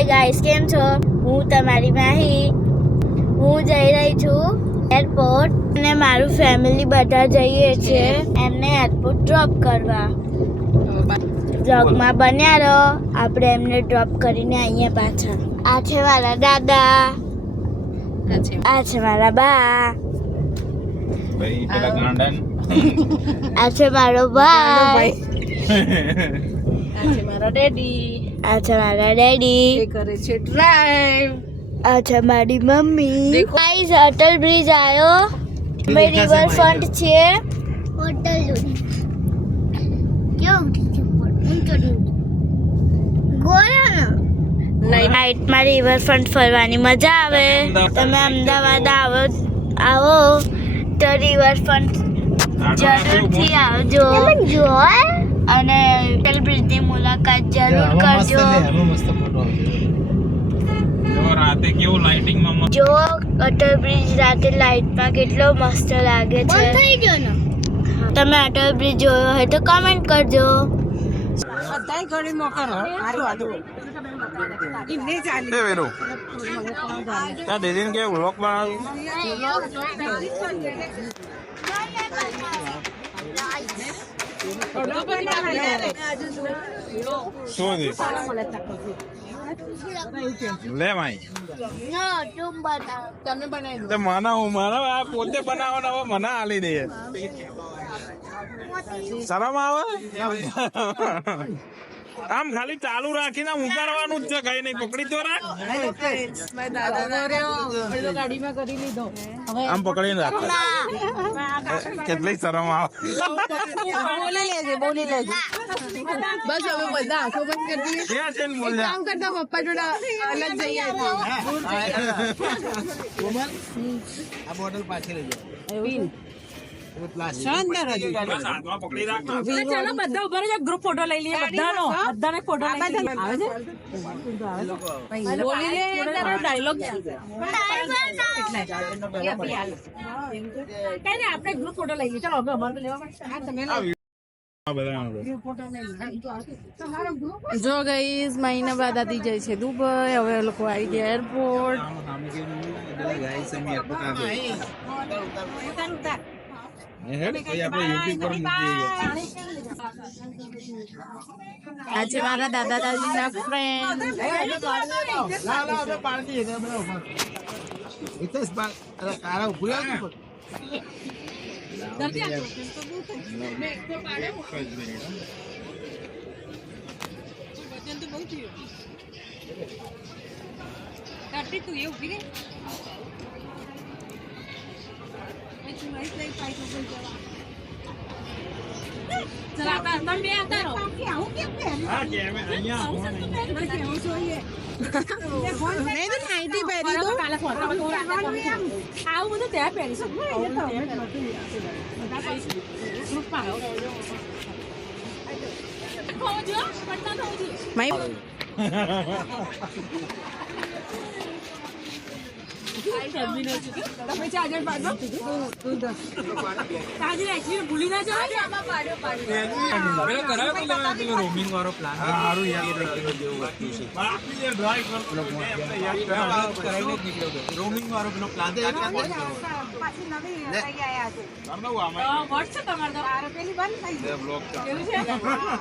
Hi guys, કેમ છો? હું તમારી માહી. હું જઈ રહી છું એરપોર્ટ અને મારું ફેમિલી બધા જઈએ છે એમને એરપોર્ટ ડ્રોપ કરવા. બ્લોગમાં બન્યા રહો, આપણે એમને ડ્રોપ કરીને અહીંયા પાછા. આ છે મારા દાદા, આ છે મારા બા, આ છે મારો ભાઈ, આ છે મારા ડેડી, આ છે મારા ડેડી, એ કરે છે ડ્રાઈવ. આ છે મારી મમ્મી. ગાઈસ, અટલ બ્રિજ આવ્યો. અમે રિવરફ્રન્ટ છીએ. નાઇટમાં રિવરફ્રન્ટ ફરવાની મજા આવે. તમે અમદાવાદ આવો તો રિવરફ્રન્ટ જરૂરથી આવજો અને અટલ બ્રિજની મુલાકાત જરૂર કરજો. રાતે કેવું લાઇટિંગમાં જો અટલ બ્રિજ રાતે લાઇટમાં કેટલો મસ્ત લાગે છે. તમે અટલ બ્રિજ જોયો હોય તો કમેન્ટ કરજો. બધાય ઘરે મોકલો. ઇને ચાલી એ વેરો તા દીદીને કે વ્લોગ બનાવી શું દી લે માઈ તમે બનાવી તે માના આ પોતે બનાવવાનો હવે મને આલી દે. શરમ આવે? આમ ખાલી ચાલુ રાખીને ઉતારવાનું જ છે, કઈ નહીં. પકડી તો રાખ, ગાડીમાં કરી લીધો. આમ પકડીને રાખ. કેટલી શરમ આવે. બોલી લેજે. બસ હવે બધા આંખો બંધ કરી દઈએ. ક્યાં છે ને બોલ જા. કામ કરતા પપ્પા જોડે અલગ જઈએ. આ બોટલ પાછી લઈ જાઓ. શાનદાર હજુ. બસ હાથમાં પકડી રાખ. ચાલો બધા ઉભા રહો, ગ્રુપ ફોટો લઈ લઈએ. બધાનો ફોટો લઈ લઈએ. આવે છે? બોલી લે, તારો ડાયલોગ કઈ નહીં, આપણે ગ્રુપ ફોટો લઈ લઈએ. ચાલો હવે અમારે તો લેવા પડશે. આ તમે જો ગઈસ, મહિના બાદ આતી જાય છે દુબઈ. હવે લોકો આવી ગયા એરપોર્ટ. આજે મારા દાદા દાદી ના ફ્રેન્ડ. આવું બધું ત્યાં પહેરીશું. ભૂલી ના જાય. રોમિંગ વાળો પ્લાન સારું રોમિંગ વાળો પેલો પ્લાન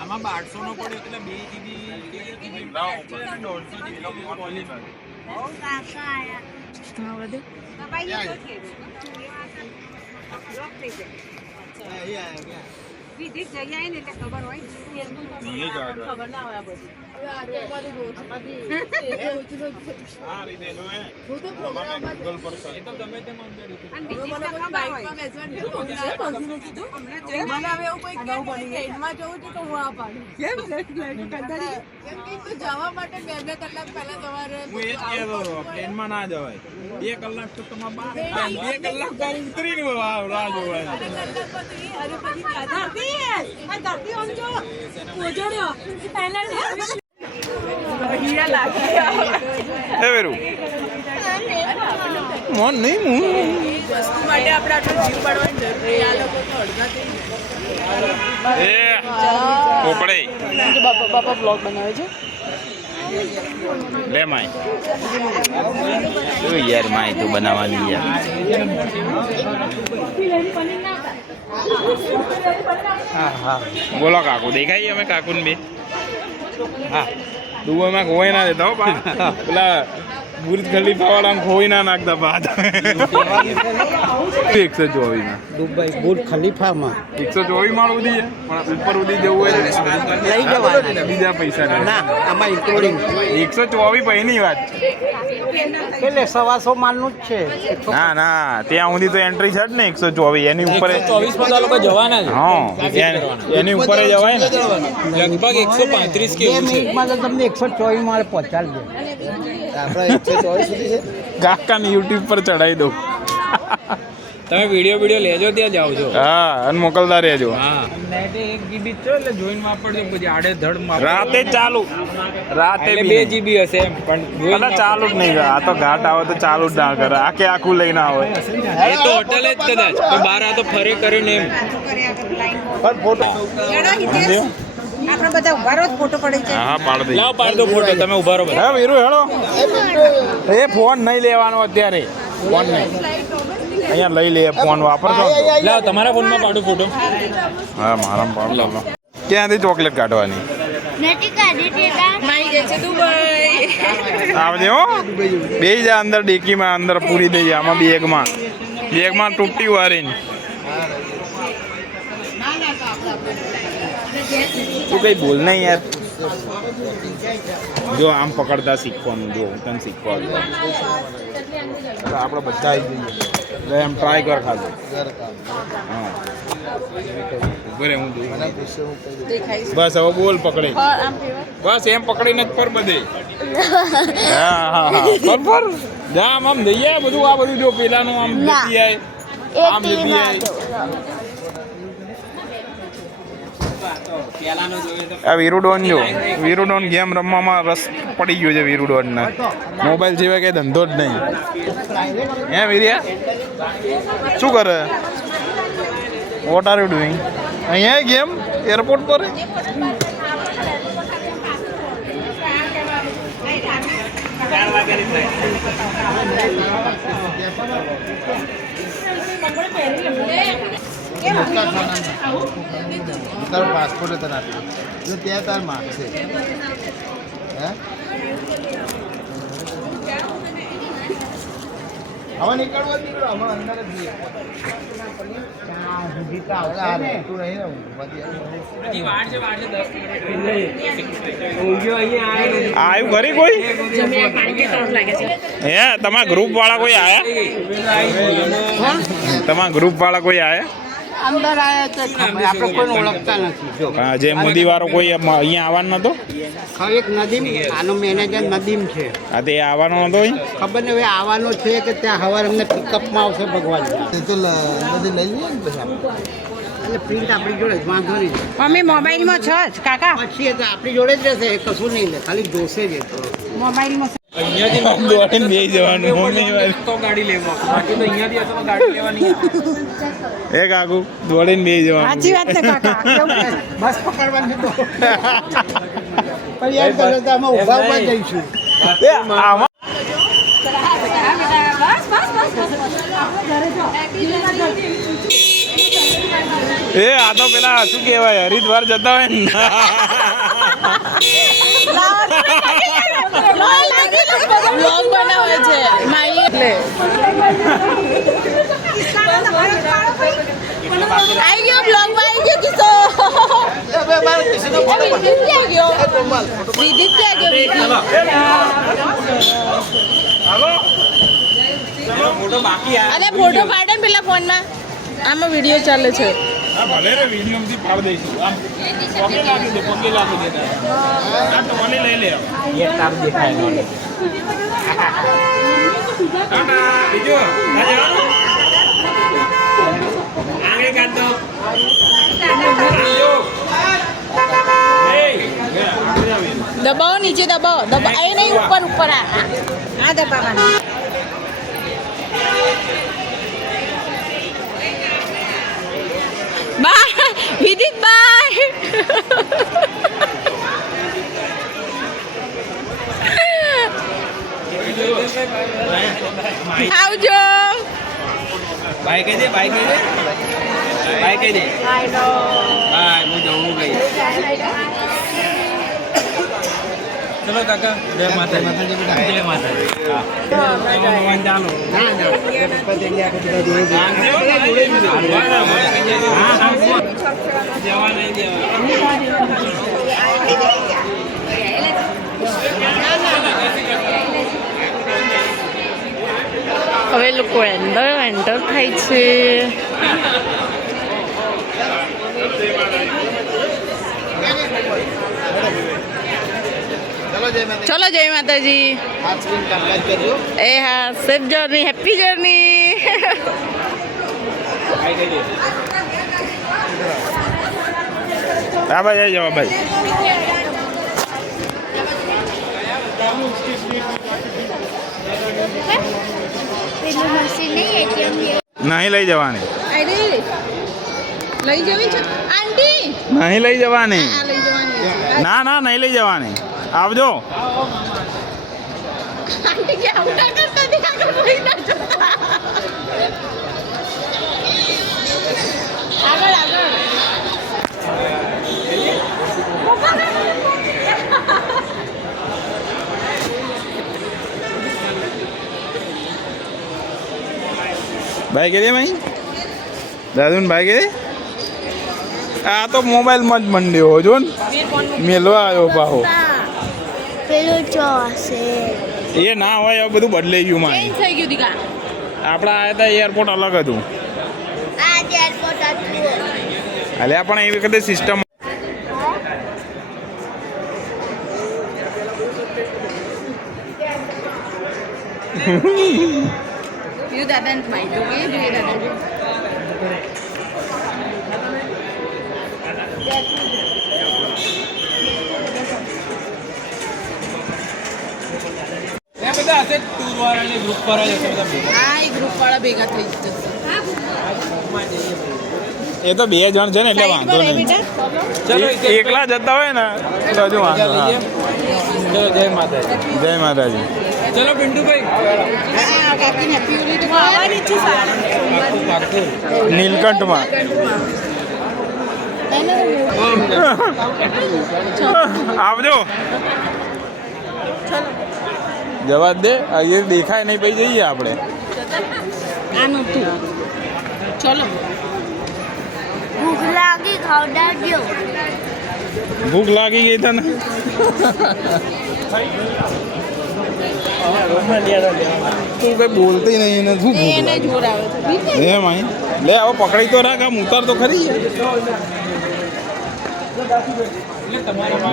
આમાં 1200 નો પડે એટલે 2 વિદેશ જઈ આવીને એટલે ખબર હોય. ખબર ના હોય. જવા માટે 2 કલાક પહેલા તમારે પ્લેનમાં ના જવાય. 2 કલાક તો તમારે 2 કલાક ઉતરીને રાહ જોવાય. મોન નહીં વસ્તુ માટે આપણે આટલું જીવ પાડવાની જરૂર નહીં. આ લોકો તો અડધા થઈ એ પોપડે બાપા બ્લોગ બનાવે છે. લે માય યાર માય તું બનાવવાની યાર બોલો કાકુ દેખાય અમે કાકુને બે હા દુબઈમાં ખોવાઈ ના દેતા હો પેલા બુર્જ ખલીફા વાળા ખોઈ ના નાખતા બાદ 124 માં દુબઈ બુર્જ ખલીફામાં 124 માળ ઉડી પણ ઉપર ઉડી જવું હોય લઈ જવાના બીજા પૈસા ના આમાં ઇન્ક્લુડિંગ 124 પૈની વાત એટલે 125 માલનું જ છે ના ના ત્યાં સુધી તો એન્ટ્રી છે જ ને 124 એની ઉપર 124 લોકો જવાના છે હા એની ઉપર જવાય ને લગભગ 135 કે બે મિનિટમાં તો તમને 124 માળે પહોંચાડી દે આપણે 124 સુધી છે કાકાને યુટ્યુબ પર ચડાવી દઉં તમે વિડિયો લેજો ત્યાં જાવ છો હા અને મોકલતા રહેજો હા નેટ 1 GB છે એટલે જોઈન વાપરજો પછી આડે ધડ માં રાતે ચાલુ રાતે એટલે 2 GB હશે એમ પણ અલા ચાલુ જ નહીં આ તો ઘાટ આવે તો ચાલુ જ ના કરે આખે આખું લઈને આવે એ તો હોટલ જ કદાચ પણ બહાર આ તો ફરે કરીને એમ પણ ફોટો આપણે બધા ઉભા રહો ફોટો પડી છે હા પાડ દે લાવ પાડ દો ફોટો તમે ઉભા રહો બધા હા વીરુ હેડો એ ફોન નહીં લેવાનો અત્યારે ફોન નહીં અહીંયા લઈ લે ફોન વાપરજો લાવ તમારા ફોનમાં પાડો ફોટો હા મારા પાડ લો ક્યાંથી ચોકલેટ કાઢવાની નથી કાઢી દેતા માઈ ગઈ છે દુબઈ આવજે હો બે જા અંદર ડેકીમાં અંદર પૂરી દઈ આમાં બેગમાં તૂટી વારીને તું કઈ બોલ નહીં યાર જો આમ પકડતા શીખવાનું જો હું તને શીખવાડું આપણે બધા આવી જઈએ એમ ટ્રાય કર ખાધું હા બરે હું બસ હવે બોલ પકડે બસ એમ પકડીને જ પર બધે હા હા હા પર જા આમ દઈએ બધું આ બધું જો પેલાનું આમ જતી આય આમ જતી આય આ વીરુડોન જો વીરુડોન ગેમ રમવામાં રસ પડી ગયો છે વીરુડોન ને મોબાઈલ સિવાય કઈ ધંધો જ નહીં હે વીરિયા શું કરે વોટ આર યુ ડુઈંગ અહીંયા ગેમ એરપોર્ટ પર તારો પાસપોર્ટ તને આપી જો ત્યાં તાર માગશે હે હવે નીકળો આમાં અંદર જ જઈએ સુધી તો આવે તું નહીં આવ્યું ખરી કોઈ હે તમારા ગ્રુપ વાળા કોઈ આયા તમારા ગ્રુપ વાળા કોઈ આયા અંદર આવ્યા તો આપણે કોઈને ઓળખતા નથી જો જે મોદી વાળો કોઈ અહીંયા આવવાનો નતો એક નદીમ આનો મેનેજર નદીમ છે હા તે આવવાનો નતો ખબર નહીં હવે આવવાનો છે કે ત્યાં હવાર અમને પિકઅપમાં આવશે ભગવાન તો નદી લઈ લઈએ ને પછી એટલે પ્રિન્ટ આપણી જોડે જ વાંધો નહીં મમ્મી મોબાઈલમાં છે જ કાકા પછી તો આપણી જોડે જ રહેશે કશું નહીં લે ખાલી જોશે જ તો મોબાઈલમાં અહીંયાથી દોડીને બેસી જવાનું મમ્મી વાળી તો ગાડી લેવા બાકી તો અહીંયાથી તો ગાડી લેવાની એ કાકુ દોડીને બેસી જવાનું સાચી વાત છે કાકા કેવું છે? બસ પકડવાની તો પણ યાર કરે તો આમાં ઊભા ઊભા જઈશું એ આમાં એ આ તો પેલા શું કહેવાય હરિદ્વાર જતા હોય ને બ્લોગ બનાવે છે માઈ એટલે આવી ગયો બ્લોગ માં આવી ગયો કિસ્સો વિધિત ક્યાં ગયો અરે ફોટો પાડે ને પેલા ફોનમાં આમાં વિડીયો ચાલે છે ભલે રે વિડીયોમાંથી પાડ દઈશું આમ પગે લાગી દે આ તો મને લઈ લે એ તાપ દેખાય નો ટાટા બીજો આગે કાઢો દબાવો નીચે દબાવો એ નહીં ઉપર આ દબાવવાનું બાય વિદિત બાય આવજો. બાય કહી દે બાય કહી દે બાય કહી દે બાય હું જવું ગઈ ચલો કાકા જય માતાજી જય માતાજી હા ચાલો ના ના ગણપતિ એટલે આખું બધા જોડે જ. જવા નહીં દેવા હવે લોકો એન્ટર થાય છે. ચલો જય માતાજી. હાથ સ્વિંગ કામકાજ કરજો. એ હા, સેફ જર્ની, હેપી જર્ની. હા ભાઈ આવી જવા ભાઈ. પેલું મશીન નહીં એટીએમ નહીં લઈ જવાની, અરે લઈ જવી છે આંટી. નહીં લઈ જવાની, આ લઈ જવાની. ના ના નહીં લઈ જવાની. આવજો. આંટી કે આવું ના કરતા હતી, કાકા ભાઈ ના જતા. આગળ આગળ. ભાઈ કે દે ભાઈ, દાદુ ને ભાઈ કે દે. આ તો મોબાઈલમાં જ મંડ્યો જો ને, મેલવા આવ્યો પાહો. પેલું ચોસે એ ના હોય, હવે બધું બદલાઈ ગયું માં. ચેન્જ થઈ ગયું દીકા. આપણા આવ્યા હતા એરપોર્ટ અલગ હતું. આ એરપોર્ટ હતું. અલ્યા પણ એવી કદી સિસ્ટમ યુ દાદાને માહિતી જોઈએ જોઈએ દાદા. એ બધા હશે ટૂર વાળા ને ગ્રુપ વાળા જશે બધા ભેગા. હા, એ ગ્રુપ વાળા ભેગા થઈ જશે. એ તો 2 જણ છે ને એટલે વાંધો નહીં. ચલો એકલા જતા હોય ને તો હજુ વાંધો. હા. ચલો જય માતાજી જય માતાજી. ચલો પિન્ટુભાઈ કાકીને હેપી હોલી તો આવવાની છે પાક્કું પાક્કું નીલકંઠમાં આવજો. જવા દે, અહીંયા દેખાય નહીં પછી જઈએ આપણે. આનું તું. ચલો ભૂખ લાગી ખવડાવજો. ભૂખ લાગી ગઈ તને? તું કઈ બોલતી નહીં ને શું ભૂખ એને જોર આવે છે. લાગે? એમ અહીં લે આવો પકડી તો રાખ, આમ ઉતાર તો ખરી.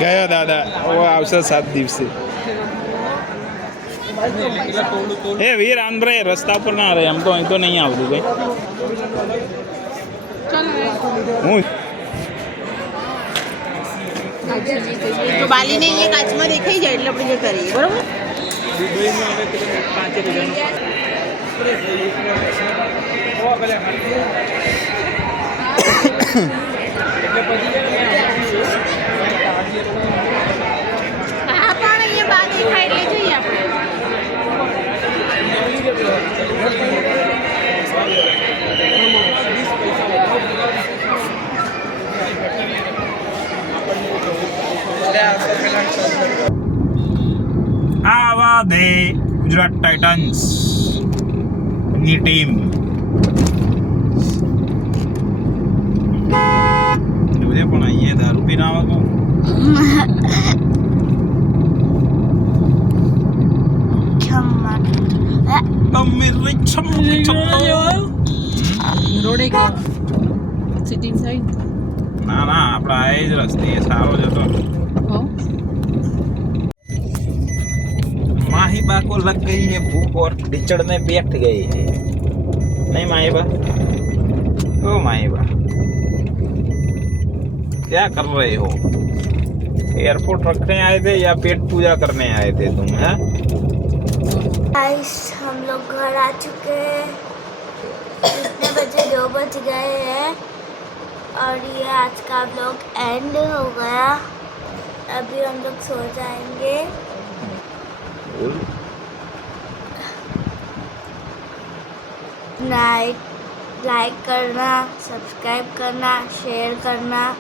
ગયા દાદા, હવે આવશે 7 દિવસે. એ વીર આંધ્રે રસ્તા પર ના રહે, એમ તો અહીં તો નહીં આવતું કઈ. હું તો બાલીને અહીંયા કાચમાં દેખાઈ જાય એટલે આપણે જતા રહીએ. બરોબર. દુબઈમાં હવે પેલું 5 હા, પણ અહીંયા બહાર દેખાય એટલે જઈએ આપણે. આવા દે ગુજરાત ટાઇટન્સ ની ટીમ. જોજે પણ અહીંયા દારૂ પીને આવે તો તમે રોડે ગયો સિટિંગ સાઈડ. ના ના, આપણા આ જ રસ્તે સારો જ હતો. माहिबा को लग गई है भूख और ढिचड़ में बैठ गए हैं, नहीं माहिबा? ओ माहिबा, क्या कर रहे हो? एयरपोर्ट रखने आए थे या पेट पूजा करने आए थे तुम? हैं गाइस, हम लोग घर आ चुके हैं. कितने बजे? 2 बज गए हैं और ये आज का व्लॉग एंड हो गया. अभी हम लोग सो जाएंगे. नाइट। लाइक करना, सब्सक्राइब करना, शेयर करना।